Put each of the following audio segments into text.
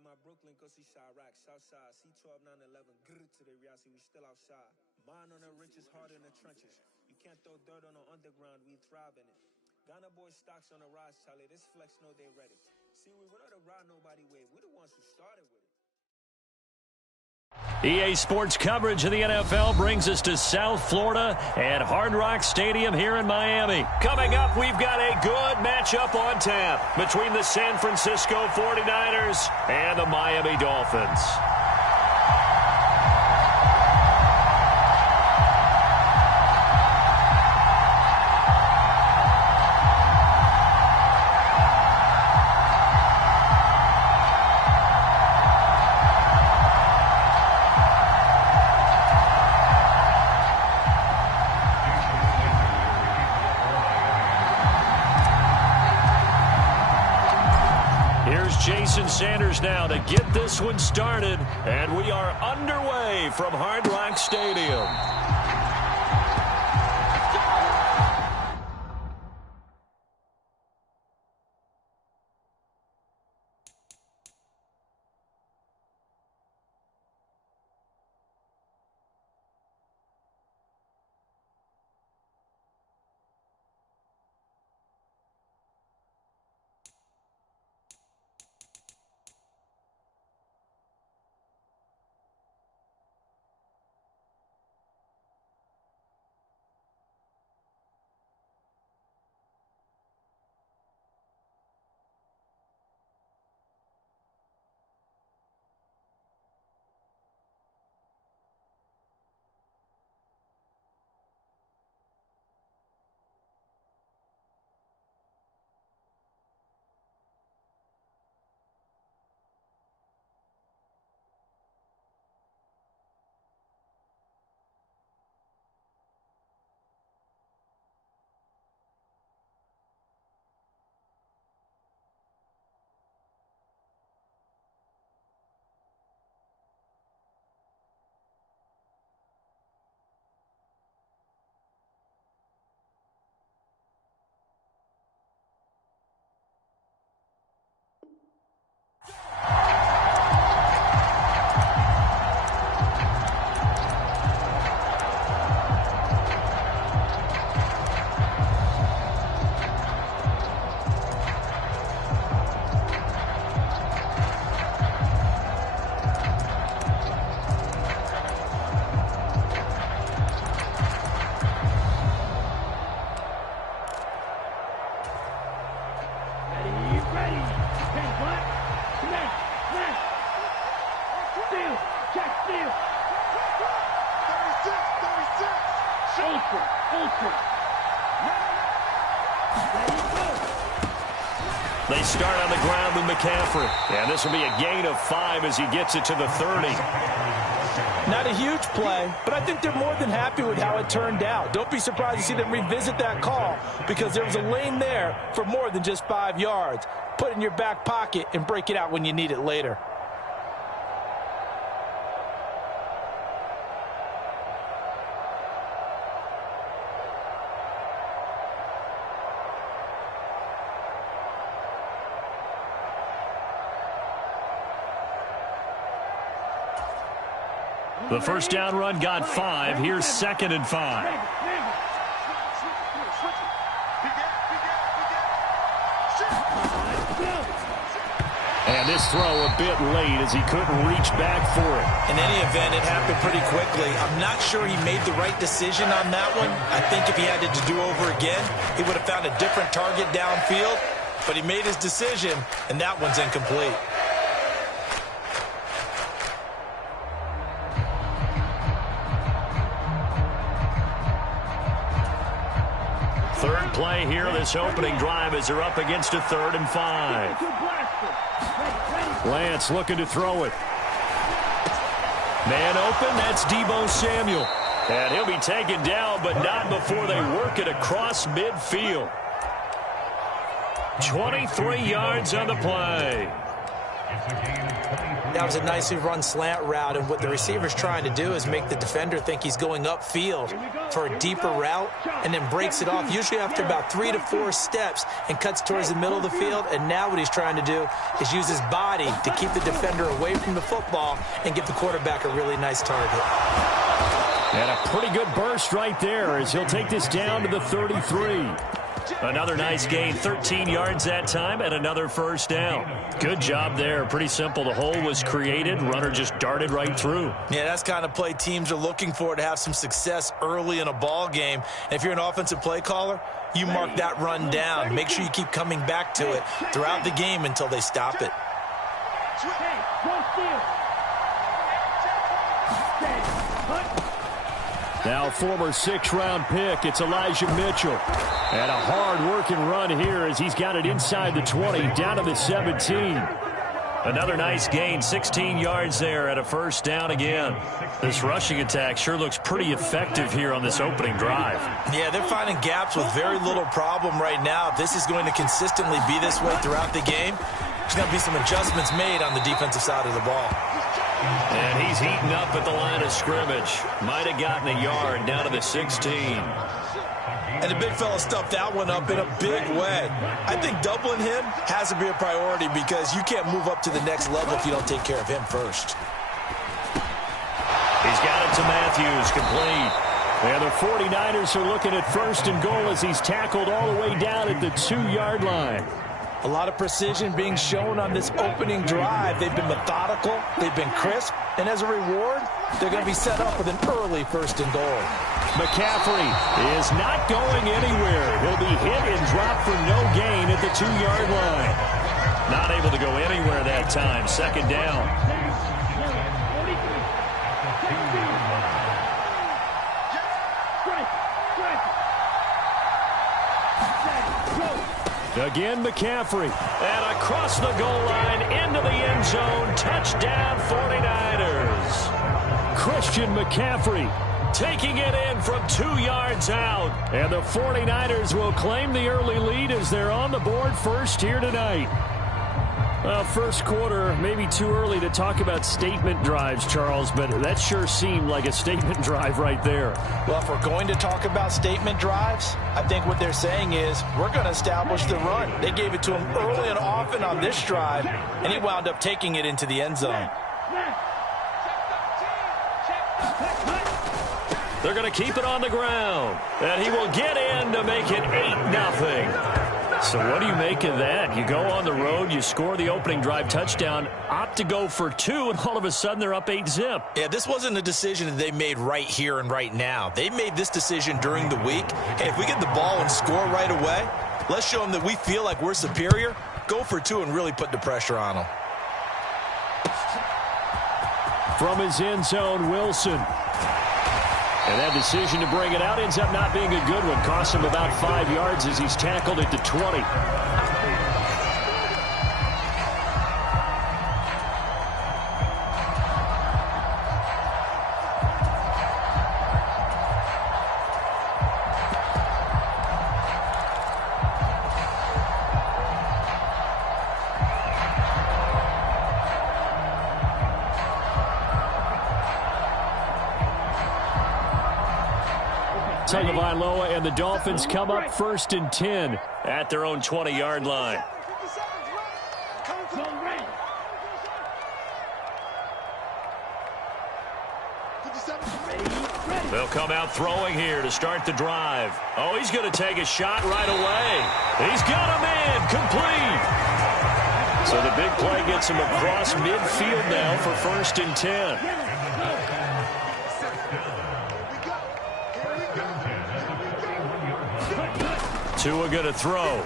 at my Brooklyn, go see Chirac, Southside, C12, 911, grrr to the reality, we still outside. Mine on the richest, heart in the trenches. You can't throw dirt on the underground, we thrive in it. Ghana boys stocks on the rise, Charlie, this flex know they ready. See, we went on the ride nobody wave, we the ones who started with it. EA Sports coverage of the NFL brings us to South Florida at Hard Rock Stadium here in Miami. Coming up, we've got a good matchup on tap between the San Francisco 49ers and the Miami Dolphins. Jason Sanders now to get this one started, and we are underway from Hard Rock Stadium. They start on the ground with McCaffrey. And this will be a gain of 5 as he gets it to the 30. Not a huge play, but I think they're more than happy with how it turned out. Don't be surprised to see them revisit that call because there was a lane there for more than just 5 yards. Put it in your back pocket and break it out when you need it later. The first down run got 5. Here's 2nd and 5. And this throw a bit late as he couldn't reach back for it. In any event, it happened pretty quickly. I'm not sure he made the right decision on that one. I think if he had it to do over again, he would have found a different target downfield. But he made his decision, and that one's incomplete. Third play here, this opening drive as they're up against a 3rd and 5. Lance looking to throw it. Man open, that's Deebo Samuel. And he'll be taken down, but not before they work it across midfield. 23 yards on the play. That was a nicely run slant route, and what the receiver's trying to do is make the defender think he's going upfield for a deeper route and then breaks it off, usually after about 3 to 4 steps, and cuts towards the middle of the field. And now what he's trying to do is use his body to keep the defender away from the football and give the quarterback a really nice target. And a pretty good burst right there as he'll take this down to the 33. Another nice gain, 13 yards that time, and another first down. Good job there. Pretty simple. The hole was created. Runner just darted right through. Yeah, that's the kind of play teams are looking for to have some success early in a ball game. And if you're an offensive play caller, you mark that run down. Make sure you keep coming back to it throughout the game until they stop it. Now former 6th-round pick, it's Elijah Mitchell. And a hard-working run here as he's got it inside the 20, down to the 17. Another nice gain, 16 yards there at a first down again. This rushing attack sure looks pretty effective here on this opening drive. Yeah, they're finding gaps with very little problem right now. If this is going to consistently be this way throughout the game, there's going to be some adjustments made on the defensive side of the ball. And he's heating up at the line of scrimmage. Might have gotten a yard down to the 16. And the big fella stuffed that one up in a big way. I think doubling him has to be a priority because you can't move up to the next level if you don't take care of him first. He's got it to Matthews, complete. And the 49ers are looking at first and goal as he's tackled all the way down at the 2-yard line. A lot of precision being shown on this opening drive. They've been methodical, they've been crisp, and as a reward, they're going to be set up with an early first and goal. McCaffrey is not going anywhere. He'll be hit and dropped for no gain at the 2-yard line. Not able to go anywhere that time. Second down. Again, McCaffrey. And across the goal line, into the end zone. Touchdown, 49ers. Christian McCaffrey taking it in from 2 yards out. And the 49ers will claim the early lead as they're on the board first here tonight. Well, first quarter, maybe too early to talk about statement drives, Charles, but that sure seemed like a statement drive right there. Well, if we're going to talk about statement drives, I think what they're saying is we're going to establish the run. They gave it to him early and often on this drive, and he wound up taking it into the end zone. They're going to keep it on the ground, and he will get in to make it 8-0. So what do you make of that? You go on the road, you score the opening drive touchdown, opt to go for 2, and all of a sudden they're up 8-zip. Yeah, this wasn't a decision that they made right here and right now. They made this decision during the week. Hey, if we get the ball and score right away, let's show them that we feel like we're superior. Go for 2 and really put the pressure on them. From his end zone, Wilson. And that decision to bring it out ends up not being a good one. Costs him about 5 yards as he's tackled at the 20. Tagovailoa and the Dolphins come up first and 10 at their own 20-yard line. They'll come out throwing here to start the drive. Oh, he's going to take a shot right away. He's got him in, complete. So the big play gets him across midfield now for first and 10. Tua going to throw.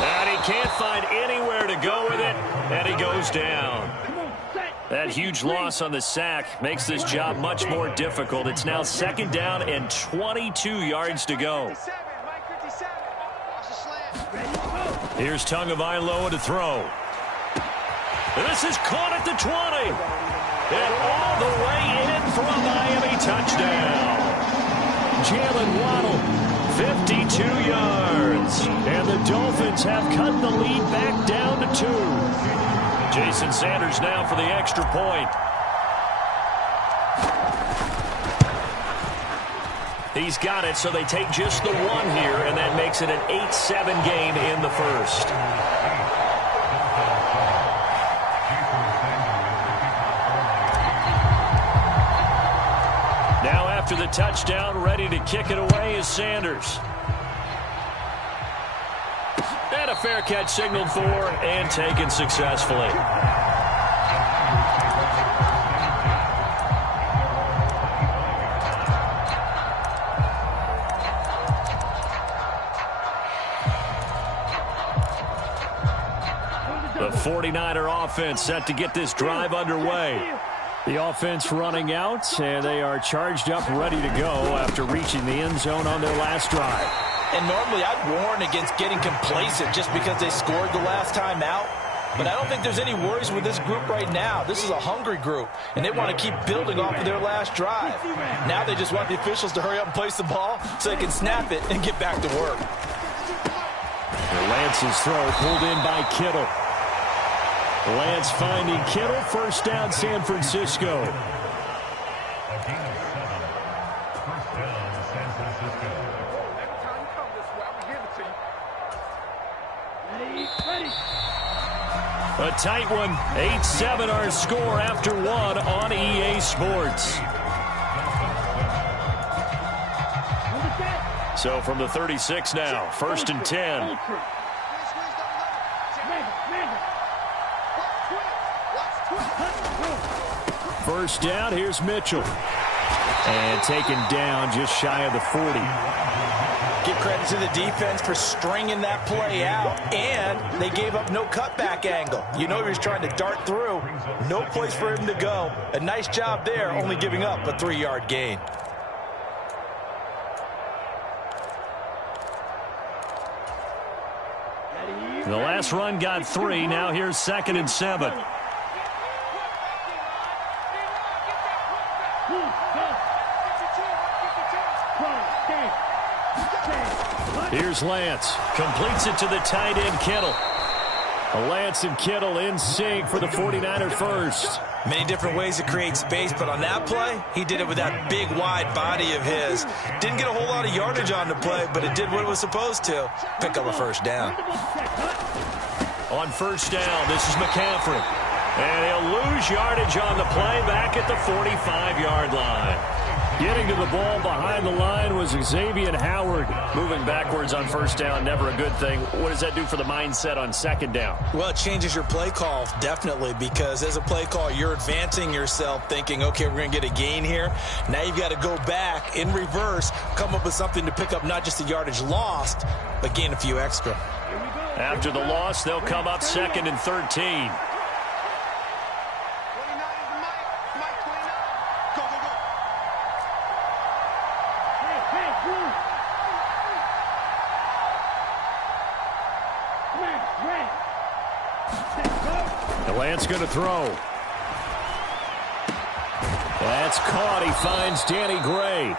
And he can't find anywhere to go with it, and he goes down. That huge loss on the sack makes this job much more difficult. It's now second down and 22 yards to go. Here's Tagovailoa to throw. And this is caught at the 20. And all the way in for a Miami touchdown. Jalen Waddle 52 yards. And the Dolphins have cut the lead back down to 2. Jason Sanders now for the extra point. He's got it, so they take just the 1 here, and that makes it an 8-7 game in the first. Now after the touchdown, ready to kick it away is Sanders. And a fair catch signaled for and taken successfully. The 49er offense set to get this drive underway. The offense running out, and they are charged up, ready to go after reaching the end zone on their last drive. And normally I'd warn against getting complacent just because they scored the last time out. But I don't think there's any worries with this group right now. This is a hungry group, and they want to keep building off of their last drive. Now they just want the officials to hurry up and place the ball so they can snap it and get back to work. Lance's throw pulled in by Kittle. Lance finding Kittle, first down San Francisco. A tight one, 8-7 our score after 1 on EA Sports. So from the 36 now, 1st and 10. First down, here's Mitchell. And taken down just shy of the 40. Give credit to the defense for stringing that play out, and they gave up no cutback angle. You know he was trying to dart through. No place for him to go. A nice job there, only giving up a 3-yard gain. The last run got 3. Now here's 2nd and 7. Here's Lance. Completes it to the tight end, Kittle. Lance and Kittle in sync for the 49er first. Many different ways to create space, but on that play, he did it with that big, wide body of his. Didn't get a whole lot of yardage on the play, but it did what it was supposed to. Pick up a first down. On first down, this is McCaffrey. And he'll lose yardage on the play back at the 45-yard line. Getting to the ball behind the line was Xavier Howard. Moving backwards on first down, never a good thing. What does that do for the mindset on 2nd down? Well, it changes your play call, definitely, because as a play call, you're advancing yourself thinking, okay, we're going to get a gain here. Now you've got to go back in reverse, come up with something to pick up not just the yardage lost, but gain a few extra. After the loss, they'll come up 2nd and 13. Lance going to throw. That's caught. He finds Danny Gray.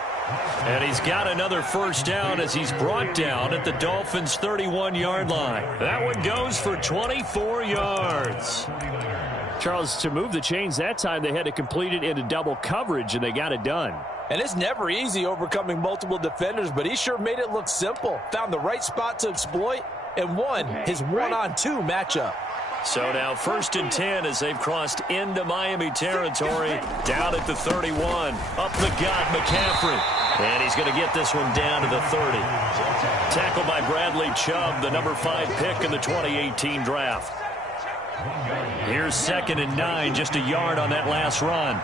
And he's got another first down as he's brought down at the Dolphins' 31-yard line. That one goes for 24 yards. Charles, to move the chains that time, they had to complete it into double coverage, and they got it done. And it's never easy overcoming multiple defenders, but he sure made it look simple. Found the right spot to exploit and won his 1-on-2 matchup. So now 1st and 10 as they've crossed into Miami territory. Down at the 31. Up the gut, McCaffrey. And he's going to get this one down to the 30. Tackled by Bradley Chubb, the number 5 pick in the 2018 draft. Here's 2nd and 9, just a yard on that last run.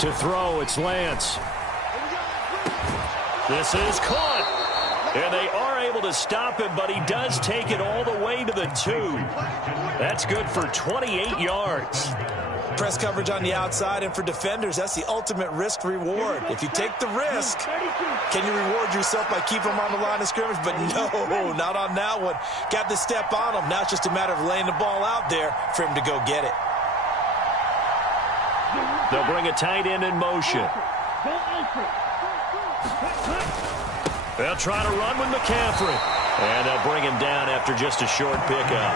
To throw, it's Lance. This is caught. And they are able to stop him, but he does take it all the way to the 2. That's good for 28 yards. Press coverage on the outside, and for defenders, that's the ultimate risk-reward. If you take the risk, can you reward yourself by keeping him on the line of scrimmage? But no, not on that one. Got the step on him. Now it's just a matter of laying the ball out there for him to go get it. They'll bring a tight end in motion. They'll try to run with McCaffrey. And they'll bring him down after just a short pickup.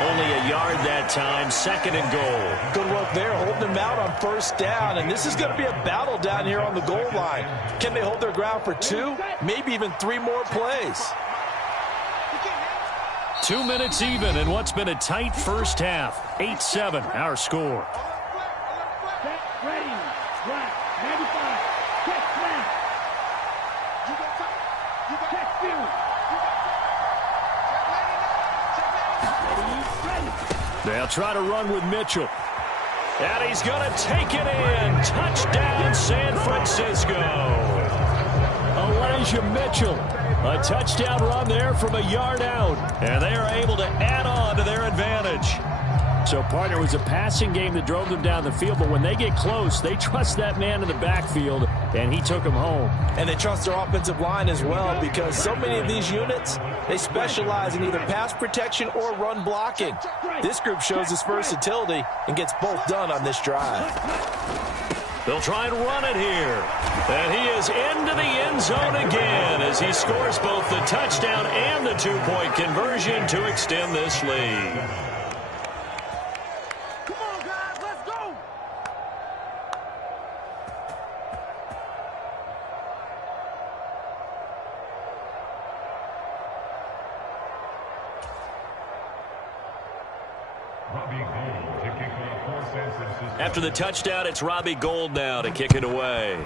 Only a yard that time, 2nd and goal. Good work there, holding him out on 1st down. And this is going to be a battle down here on the goal line. Can they hold their ground for 2, maybe even 3 more plays? 2 minutes even in what's been a tight first half. 8-7, our score. Ready, black, 95, check snap. Check field. They'll try to run with Mitchell. And he's going to take it in. Touchdown, San Francisco. Elijah Mitchell. A touchdown run there from a yard out. And they are able to add on to their advantage. So, partner, it was a passing game that drove them down the field, but when they get close, they trust that man in the backfield, and he took them home. And they trust their offensive line as well, because so many of these units, they specialize in either pass protection or run blocking. This group shows its versatility and gets both done on this drive. They'll try and run it here. And he is into the end zone again as he scores both the touchdown and the 2-point conversion to extend this lead. After the touchdown, it's Robbie Gould now to kick it away.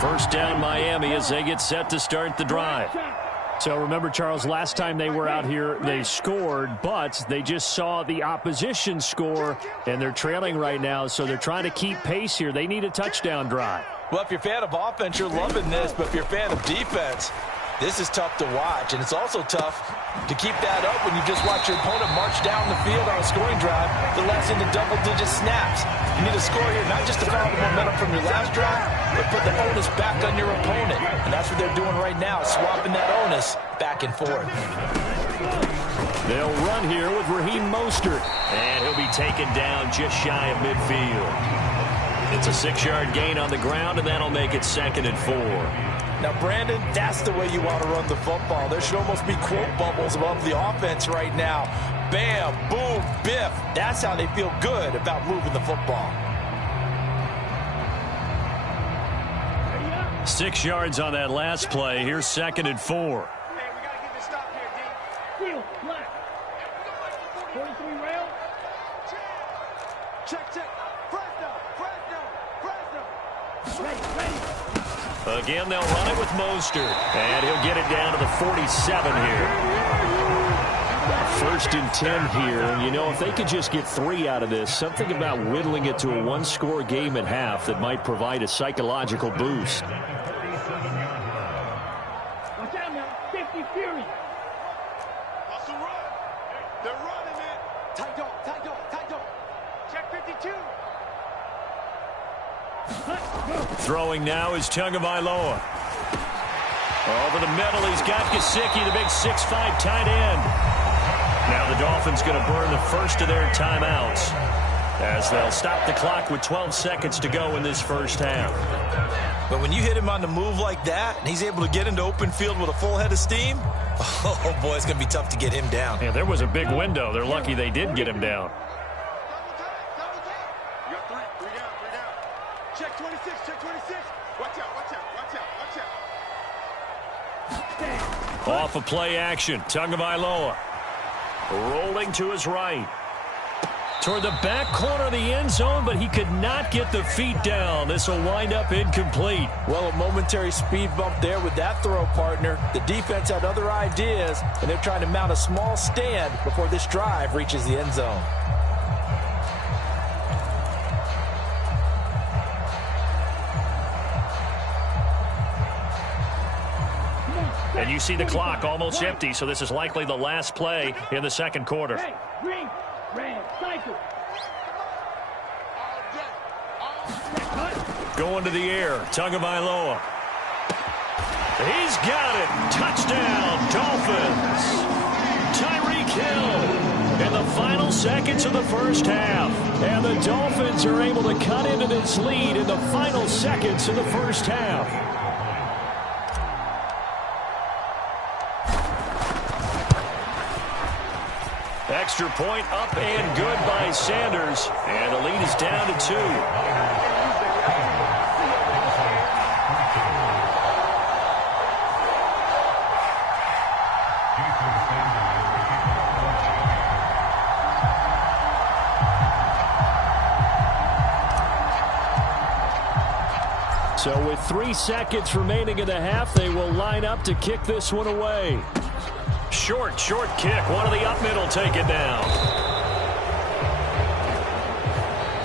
First down, Miami, as they get set to start the drive. So remember, Charles, last time they were out here, they scored, but they just saw the opposition score, and they're trailing right now, so they're trying to keep pace here. They need a touchdown drive. Well, if you're a fan of offense, you're loving this, but if you're a fan of defense, this is tough to watch, and it's also tough to keep that up when you just watch your opponent march down the field on a scoring drive that lasts into double-digit snaps. You need to score here, not just to follow the momentum from your last drive, but put the onus back on your opponent. And that's what they're doing right now, swapping that onus back and forth. They'll run here with Raheem Mostert, and he'll be taken down just shy of midfield. It's a 6-yard gain on the ground, and that'll make it 2nd and 4. Now, Brandon, that's the way you want to run the football. There should almost be quote bubbles above the offense right now. Bam, boom, biff. That's how they feel good about moving the football. 6 yards on that last play. Here's 2nd and 4. Hey, we got to get this stop here, D. Field, black. 43 rail. Check. Fresno. Ready. Again, they'll run it with Mostert, and he'll get it down to the 47 here. 1st and 10 here, and you know, if they could just get 3 out of this, something about whittling it to a 1-score game at half that might provide a psychological boost. Watch out now, 50 Fury. Hustle run. They're running it. Tight dog. Check 52. Throwing now is Tagovailoa. Over the middle, he's got Gesicki, the big 6'5" tight end. Now the Dolphins going to burn the first of their timeouts as they'll stop the clock with 12 seconds to go in this first half. But when you hit him on the move like that, and he's able to get into open field with a full head of steam, oh boy, it's going to be tough to get him down. Yeah, there was a big window. They're lucky they did get him down. You got 3 down. Check 26. Watch out. Off of play action, Tagovailoa rolling to his right. Toward the back corner of the end zone, but he could not get the feet down. This will wind up incomplete. Well, a momentary speed bump there with that throw, partner. The defense had other ideas, and they're trying to mount a small stand before this drive reaches the end zone. And you see the clock almost empty, so this is likely the last play in the second quarter. Hey, green, red, cycle. Going to the air, Tagovailoa. He's got it. Touchdown, Dolphins. Tyreek Hill in the final seconds of the first half. And the Dolphins are able to cut into this lead in the final seconds of the first half. Extra point up and good by Sanders. And the lead is down to 2. So with 3 seconds remaining in the half, they will line up to kick this one away. Short kick. One of the up middle take it down.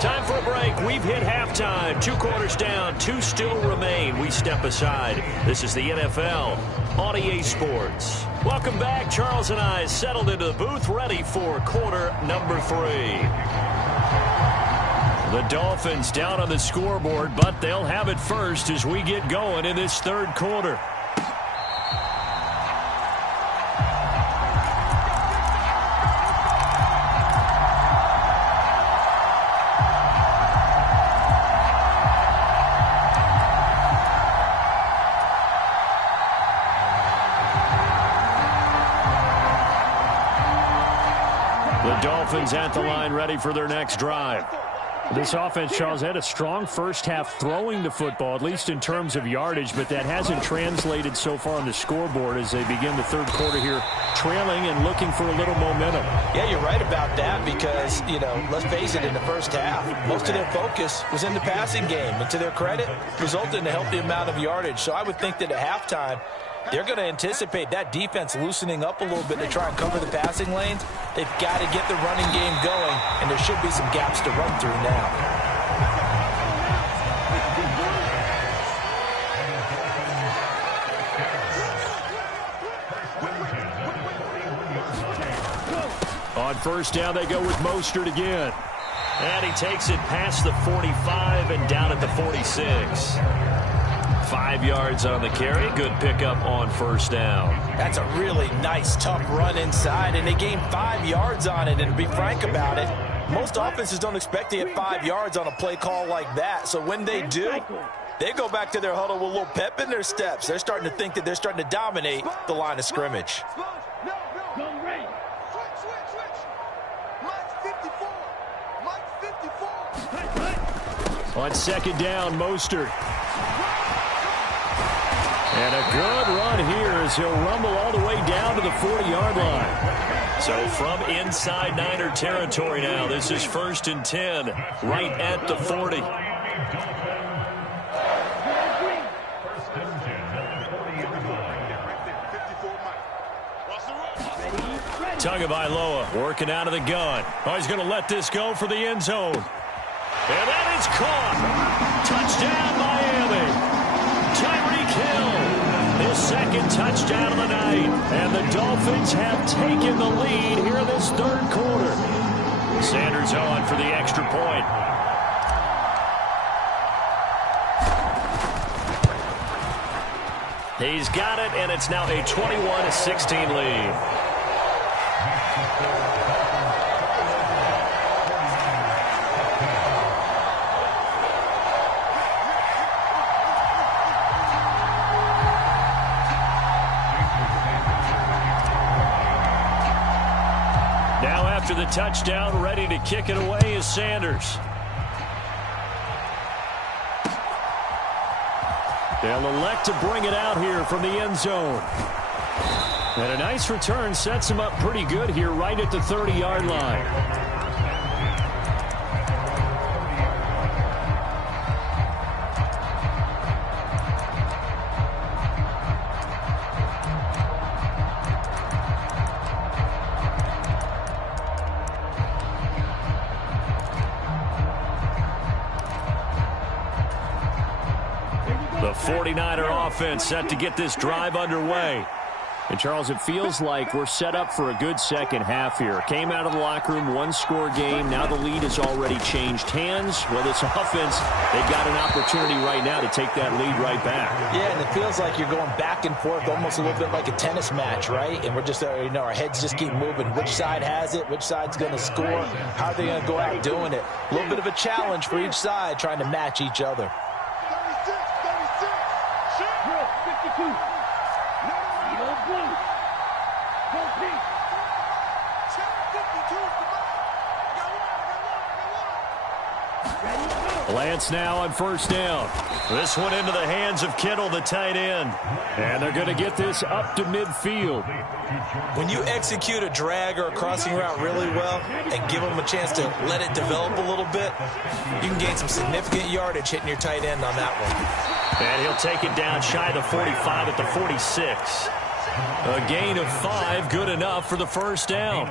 Time for a break. We've hit halftime. 2 quarters down. 2 still remain. We step aside. This is the NFL on EA Sports. Welcome back. Charles and I settled into the booth, ready for quarter number 3. The Dolphins down on the scoreboard, but they'll have it first as we get going in this third quarter. The Dolphins at the line, ready for their next drive. This offense, Charles, had a strong first half throwing the football, at least in terms of yardage, but that hasn't translated so far on the scoreboard as they begin the third quarter here, trailing and looking for a little momentum. Yeah, you're right about that because, let's face it, in the first half, most of their focus was in the passing game, and to their credit, resulted in a healthy amount of yardage. So I would think that at halftime, they're going to anticipate that defense loosening up a little bit to try and cover the passing lanes. They've got to get the running game going, and there should be some gaps to run through now. On first down, they go with Mostert again. And he takes it past the 45 and down at the 46. 5 yards on the carry. Good pickup on first down. That's a really nice, tough run inside, and they gained 5 yards on it. And to be frank about it, most offenses don't expect to get 5 yards on a play call like that. So when they do, they go back to their huddle with a little pep in their steps. They're starting to think that they're starting to dominate the line of scrimmage. On second down, Mostert. And a good run here as he'll rumble all the way down to the 40-yard line. So from inside Niner territory now, this is 1st and 10, right at the 40. Tagovailoa working out of the gun. Oh, he's going to let this go for the end zone. And that is caught. Touchdown, Miami. Tyreek Hill, his second touchdown of the night. And the Dolphins have taken the lead here in this third quarter. Sanders on for the extra point. He's got it, and it's now a 21-16 lead. After the touchdown, ready to kick it away is Sanders. They'll elect to bring it out here from the end zone. And a nice return sets him up pretty good here right at the 30-yard line. The 49er offense set to get this drive underway. And, Charles, it feels like we're set up for a good second half here. Came out of the locker room, one-score game. Now the lead has already changed hands. Well, this offense, they've got an opportunity right now to take that lead right back. Yeah, and it feels like you're going back and forth, almost a little bit like a tennis match, right? And we're just, our heads just keep moving. Which side has it? Which side's going to score? How are they going to go out doing it? A little bit of a challenge for each side, trying to match each other. 52. Lance now on first down. This one into the hands of Kittle, the tight end. And they're going to get this up to midfield. When you execute a drag or a crossing route really well and give them a chance to let it develop a little bit, you can gain some significant yardage hitting your tight end on that one. And he'll take it down shy of the 45 at the 46. A gain of 5, good enough for the first down.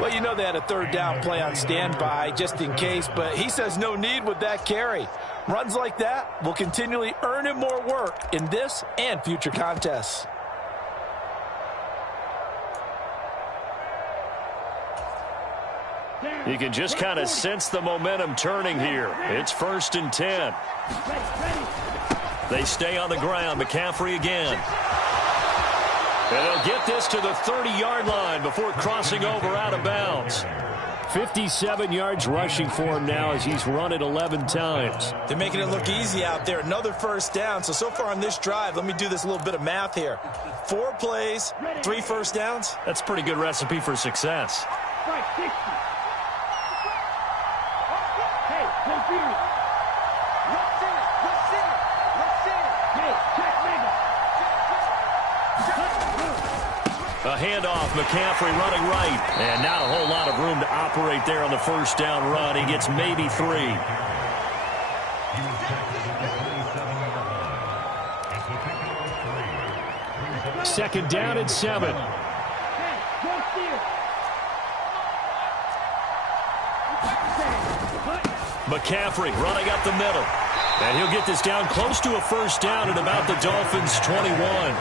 Well, you know they had a third down play on standby just in case, but he says no need with that carry. Runs like that will continually earn him more work in this and future contests. You can just kind of sense the momentum turning here. It's 1st and 10. They stay on the ground. McCaffrey again. And they'll get this to the 30-yard line before crossing over out of bounds. 57 yards rushing for him now as he's run it 11 times. They're making it look easy out there. Another first down. So far on this drive, let me do this little bit of math here. 4 plays, 3 first downs. That's a pretty good recipe for success. A handoff, McCaffrey running right. And not a whole lot of room to operate there on the first down run. He gets maybe 3. Second down and 7. McCaffrey running up the middle. And he'll get this down close to a first down at about the Dolphins' 21.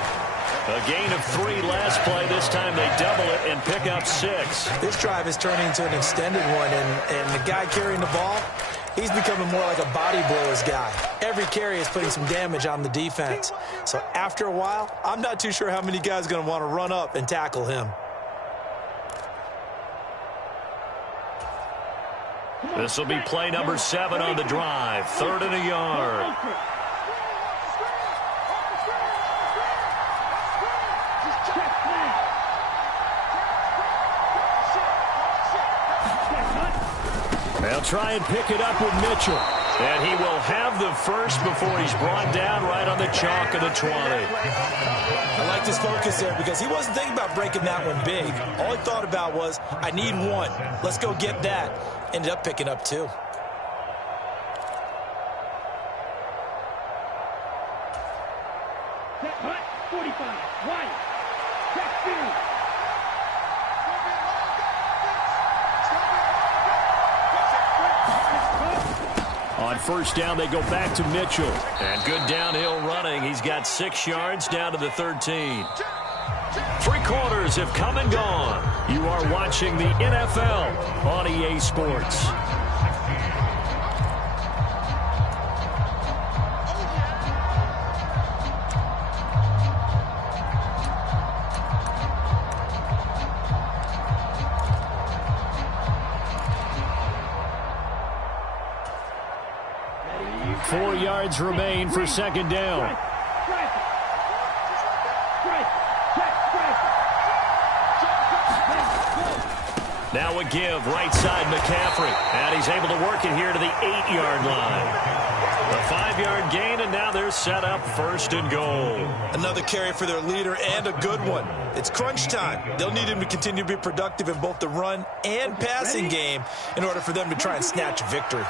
A gain of 3 last play. This time they double it and pick up 6. This drive is turning into an extended one, and the guy carrying the ball, he's becoming more like a body blowers guy. Every carry is putting some damage on the defense. So after a while, I'm not too sure how many guys are going to want to run up and tackle him. This will be play number 7 on the drive. 3rd and a yard. They'll try and pick it up with Mitchell. And he will have the first before he's brought down right on the chalk of the 20. I like this focus there because he wasn't thinking about breaking that one big. All he thought about was, I need 1. Let's go get that. Ended up picking up 2. Set hut, 45, wide. Check field. On first down, they go back to Mitchell. And good downhill running. He's got 6 yards down to the 13. 3 quarters have come and gone. You are watching the NFL on EA Sports. Four yards remain for second down. Now a give, right side McCaffrey. And he's able to work it here to the 8-yard line. A 5-yard gain, and now they're set up 1st and goal. Another carry for their leader and a good one. It's crunch time. They'll need him to continue to be productive in both the run and passing game in order for them to try and snatch victory.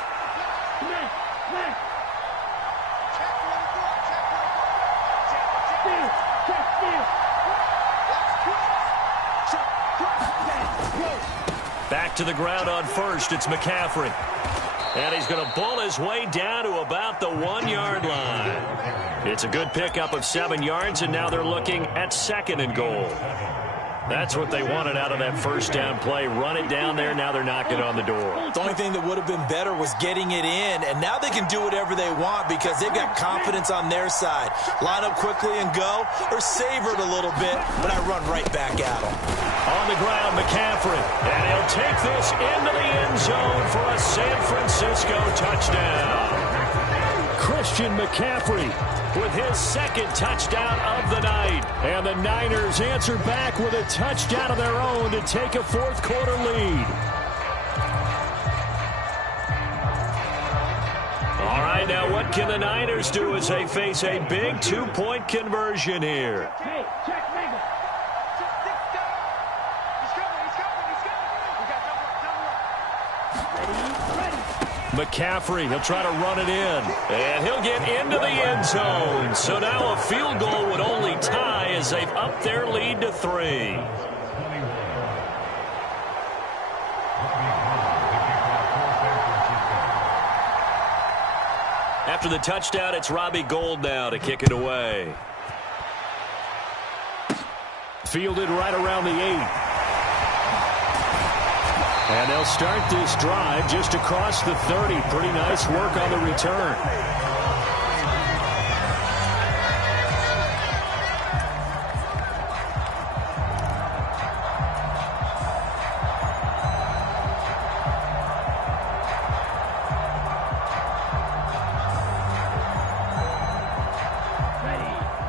Back to the ground on first. It's McCaffrey. And he's going to bull his way down to about the 1-yard line. It's a good pickup of 7 yards, and now they're looking at 2nd and goal. That's what they wanted out of that first down play. Run it down there. Now they're knocking on the door. The only thing that would have been better was getting it in, and now they can do whatever they want because they've got confidence on their side. Line up quickly and go, or savor it a little bit, but I run right back at them. On the ground, McCaffrey, and he'll take this into the end zone for a San Francisco touchdown. Christian McCaffrey with his 2nd touchdown of the night. And the Niners answer back with a touchdown of their own to take a 4th quarter lead. All right, now what can the Niners do as they face a big 2-point conversion here? Hey, check Mega. He's coming. We got double. Ready. McCaffrey, he'll try to run it in, and he'll get into the end zone. So now a field goal would only tie as they've upped their lead to 3. After the touchdown, it's Robbie Gould now to kick it away. Fielded right around the 8. And they'll start this drive just across the 30. Pretty nice work on the return.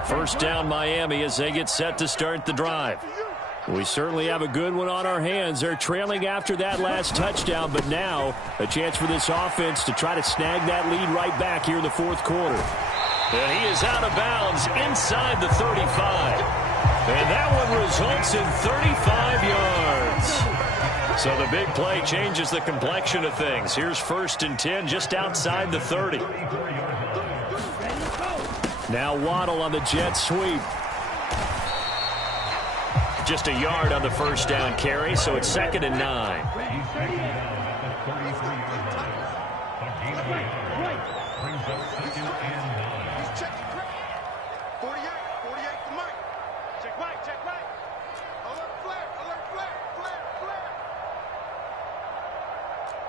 First down, Miami, as they get set to start the drive. We certainly have a good one on our hands. They're trailing after that last touchdown, but now a chance for this offense to try to snag that lead right back here in the 4th quarter. And he is out of bounds inside the 35. And that one results in 35 yards. So the big play changes the complexion of things. Here's 1st and 10 just outside the 30. Now Waddle on the jet sweep. Just a yard on the first down carry, so it's 2nd and 9.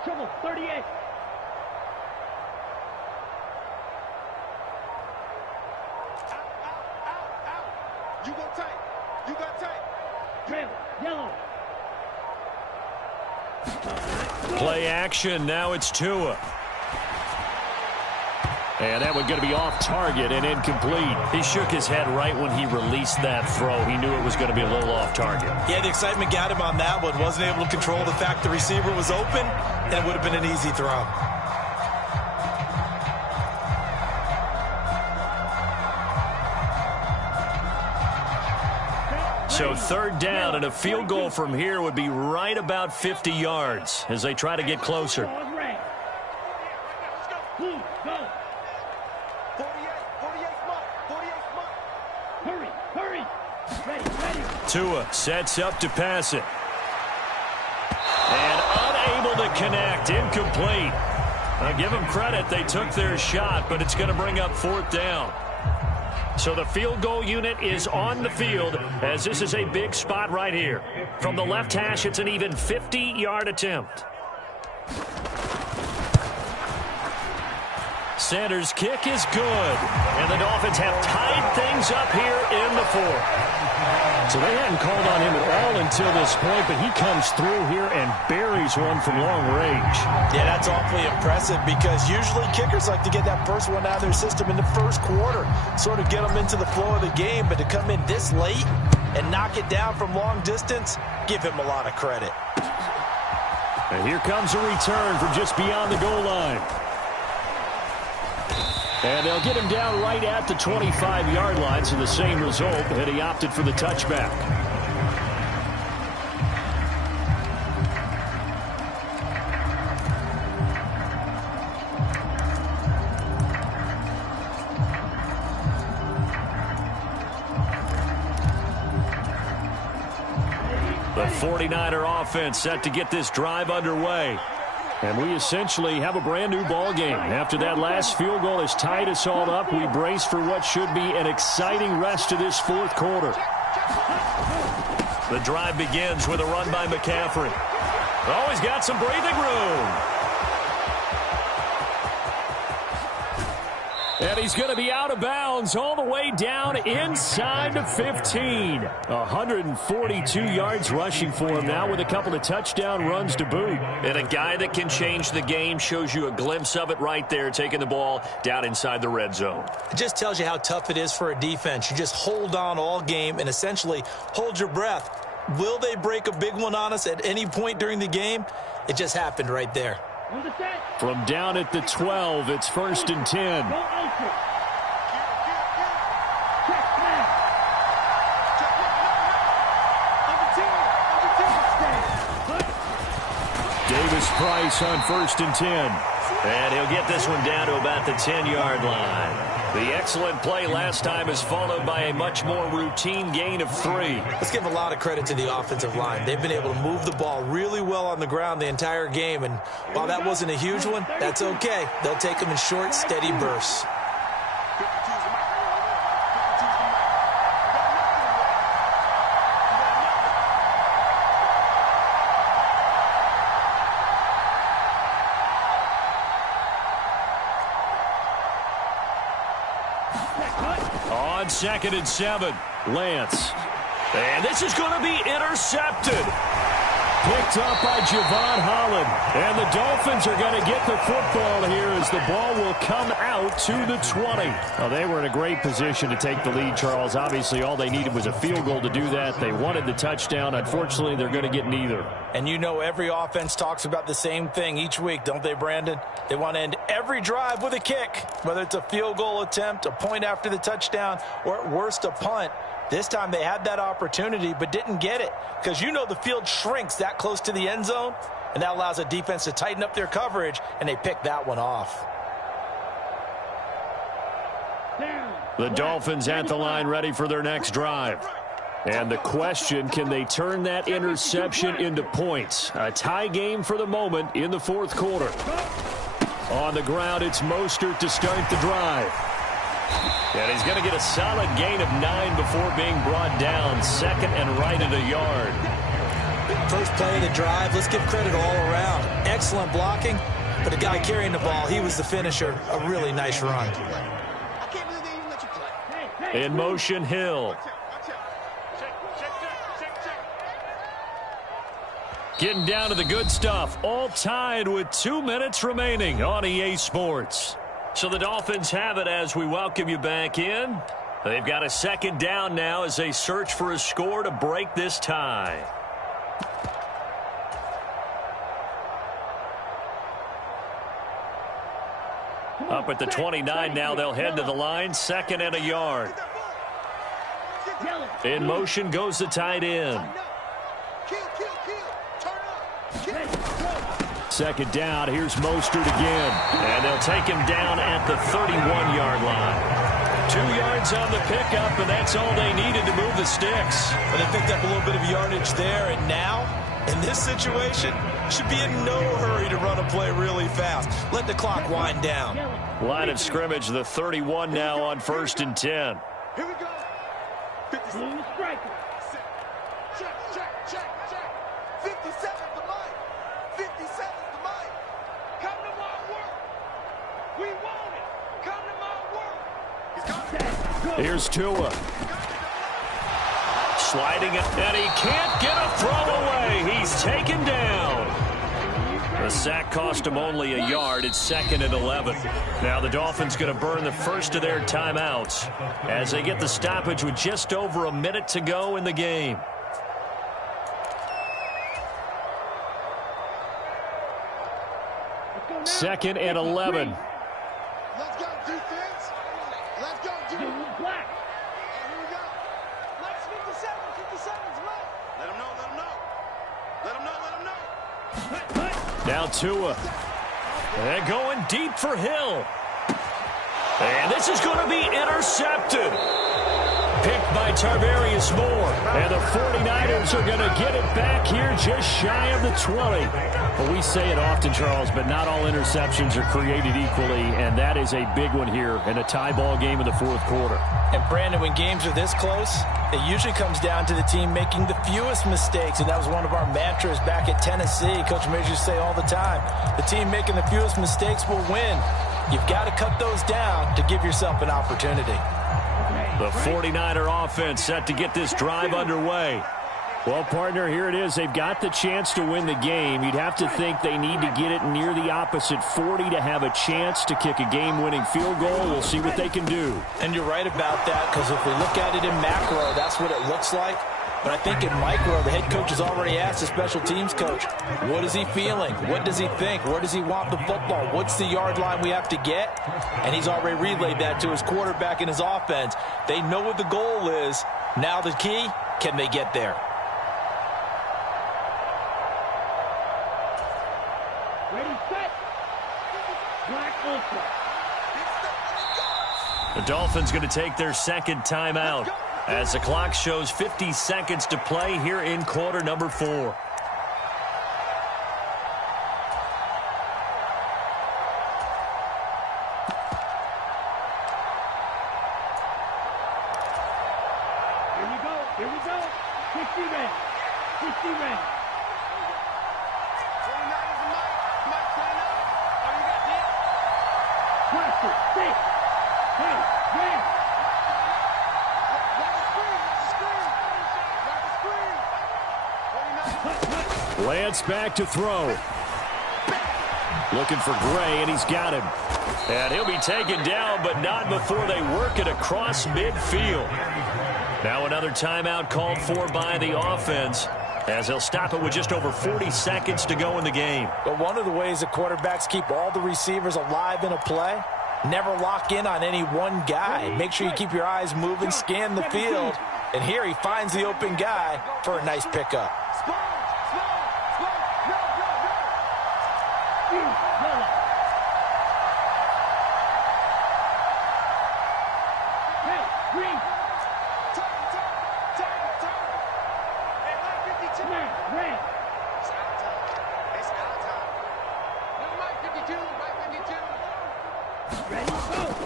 Trouble, 38. You go tight. You got tight. Trail, yellow. Play action. Now it's Tua. And that one's going to be off target and incomplete. He shook his head right when he released that throw. He knew it was going to be a little off target. Yeah, the excitement got him on that one. Wasn't able to control the fact the receiver was open, and it would have been an easy throw. So 3rd down, and a field goal from here would be right about 50 yards as they try to get closer. Tua sets up to pass it. And unable to connect. Incomplete. I'll give them credit. They took their shot, but it's going to bring up 4th down. So the field goal unit is on the field as this is a big spot right here. From the left hash, it's an even 50-yard attempt. Sanders' kick is good. And the Dolphins have tied things up here in the 4th. So they hadn't called on him at all until this point, but he comes through here and buries one from long range. Yeah, that's awfully impressive because usually kickers like to get that first one out of their system in the 1st quarter, sort of get them into the flow of the game, but to come in this late and knock it down from long distance, give him a lot of credit. And here comes a return from just beyond the goal line. And they'll get him down right at the 25-yard line, so the same result, and he opted for the touchback. The 49er offense set to get this drive underway. And we essentially have a brand-new ball game. After that last field goal has tied us all up, we brace for what should be an exciting rest of this fourth quarter. The drive begins with a run by McCaffrey. Oh, he's got some breathing room. And he's going to be out of bounds all the way down inside the 15. 142 yards rushing for him now with a couple of touchdown runs to boot. And a guy that can change the game shows you a glimpse of it right there, taking the ball down inside the red zone. It just tells you how tough it is for a defense. You just hold on all game and essentially hold your breath. Will they break a big one on us at any point during the game? It just happened right there. From down at the 12, it's 1st and 10. Davis Price on 1st and 10. And he'll get this one down to about the 10-yard line. The excellent play last time is followed by a much more routine gain of 3. Let's give a lot of credit to the offensive line. They've been able to move the ball really well on the ground the entire game. And while that wasn't a huge one, that's okay. They'll take them in short, steady bursts. On 2nd and 7, Lance. And this is going to be intercepted. Picked up by Javon Holland. And the Dolphins are going to get the football here as the ball will come out to the 20. Well, they were in a great position to take the lead, Charles. Obviously, all they needed was a field goal to do that. They wanted the touchdown. Unfortunately, they're going to get neither. And you know every offense talks about the same thing each week, don't they, Brandon? They want to end every drive with a kick, whether it's a field goal attempt, a point after the touchdown, or at worst a punt. This time they had that opportunity but didn't get it because you know the field shrinks that close to the end zone, and that allows a defense to tighten up their coverage, and they picked that one off. The Dolphins at the line ready for their next drive. And the question, can they turn that interception into points? A tie game for the moment in the fourth quarter. On the ground, it's Mostert to start the drive. And he's going to get a solid gain of 9 before being brought down. 2nd and right at a yard. First play of the drive, let's give credit all around. Excellent blocking, but the guy carrying the ball, he was the finisher. A really nice run. In motion, Hill. Getting down to the good stuff. All tied with 2 minutes remaining on EA Sports. So the Dolphins have it as we welcome you back in. They've got a 2nd down now as they search for a score to break this tie. Up at the 29 now, they'll head to the line. 2nd and a yard. In motion goes the tight end. 2nd down, here's Mostert again. And they'll take him down at the 31-yard line. 2 yards on the pickup, and that's all they needed to move the sticks. But they picked up a little bit of yardage there, and now, in this situation, should be in no hurry to run a play really fast. Let the clock wind down. Line of scrimmage, the 31 now on 1st and 10. Here we go. 57. Check. 57 the line. 57 the line. Come to my work. We want it. Come to my work. He's coming. Here's Tua. Sliding it, and he can't get a throw away. He's taken down. The sack cost him only a yard. It's 2nd and 11. Now the Dolphins going to burn the first of their timeouts as they get the stoppage with just over a minute to go in the game. Second and 11. Let's go, defense. Let's go, defense. Black. Here we go. Let's 57's right. Let him know. Now Tua. They're going deep for Hill. And this is going to be intercepted. Picked by by Tarvarius Moore. And the 49ers are going to get it back here just shy of the 20. Well, we say it often, Charles, but not all interceptions are created equally, and that is a big one here in a tie ball game in the fourth quarter. And, Brandon, when games are this close, it usually comes down to the team making the fewest mistakes, and that was one of our mantras back at Tennessee. Coach Major used to say all the time, the team making the fewest mistakes will win. You've got to cut those down to give yourself an opportunity. The 49er offense set to get this drive underway. Well, partner, here it is. They've got the chance to win the game. You'd have to think they need to get it near the opposite 40 to have a chance to kick a game-winning field goal. We'll see what they can do. And you're right about that, because if we look at it in macro, that's what it looks like. But I think in micro, the head coach has already asked the special teams coach, what is he feeling? What does he think? Where does he want the football? What's the yard line we have to get? And he's already relayed that to his quarterback and his offense. They know what the goal is. Now the key, can they get there? Ready, set. Black Ultra. The Dolphins going to take their second timeout as the clock shows 50 seconds to play here in quarter number 4. Here we go. Here we go. 60 red. 60 red. 49ers and Mike clean up. Oh, you got Dick? Plastic. 6. Hey, red. Lance back to throw. Looking for Gray, and he's got him. And he'll be taken down, but not before they work it across midfield. Now another timeout called for by the offense, as they'll stop it with just over 40 seconds to go in the game. But one of the ways that quarterbacks keep all the receivers alive in a play, never lock in on any one guy. Make sure you keep your eyes moving, scan the field. And here he finds the open guy for a nice pickup.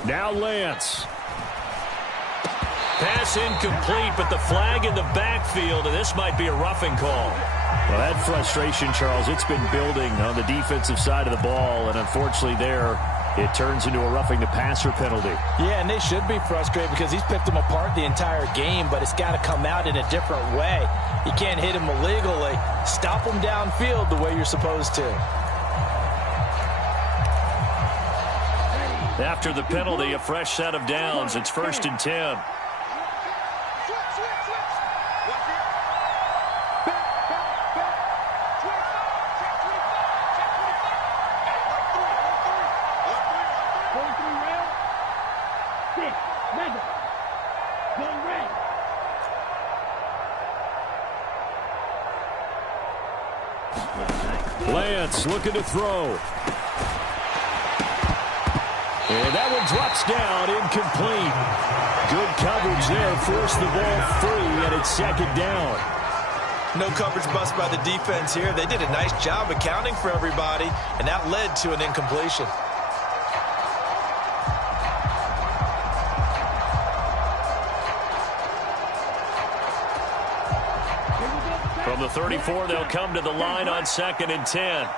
Now Lance. Pass incomplete, but the flag in the backfield, and this might be a roughing call. Well, that frustration, Charles, it's been building on the defensive side of the ball, and unfortunately there, it turns into a roughing the passer penalty. Yeah, and they should be frustrated because he's picked them apart the entire game, but it's got to come out in a different way. You can't hit him illegally. Stop him downfield the way you're supposed to. After the penalty, a fresh set of downs. It's 1st and 10. Lance looking to throw. And that one drops down, incomplete. Good coverage there, forced the ball free, and it's 2nd down. No coverage bust by the defense here. They did a nice job accounting for everybody, and that led to an incompletion. From the 34, they'll come to the line on 2nd and 10.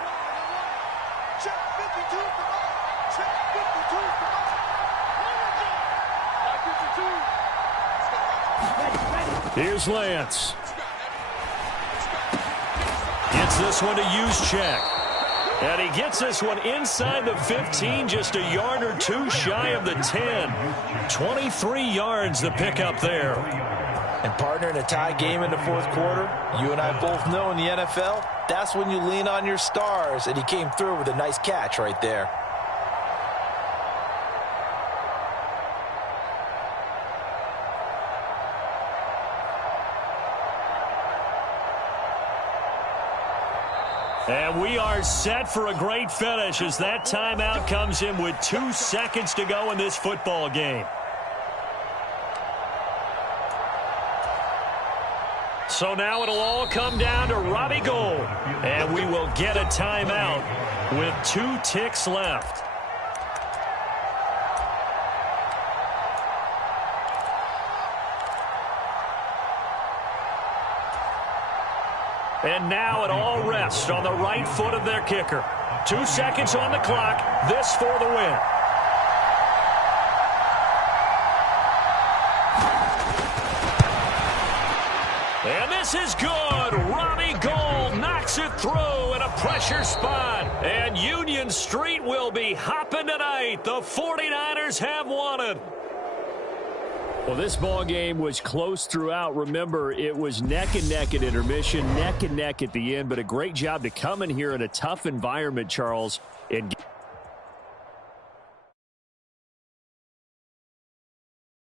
Here's Lance. Gets this one to Juszczyk. And he gets this one inside the 15, just a yard or two shy of the 10. 23 yards the pickup there. And partner, in a tie game in the fourth quarter, you and I both know in the NFL, that's when you lean on your stars, and he came through with a nice catch right there. And we are set for a great finish as that timeout comes in with 2 seconds to go in this football game. So now it'll all come down to Robbie Gould. And we will get a timeout with 2 ticks left. And now it all rests on the right foot of their kicker. 2 seconds on the clock. This for the win. And this is good. Robbie Gould knocks it through in a pressure spot. And Union Street will be hopping tonight. The 49ers have won it. Well, this ball game was close throughout. Remember, it was neck and neck at intermission, neck and neck at the end, but a great job to come in here in a tough environment, Charles, and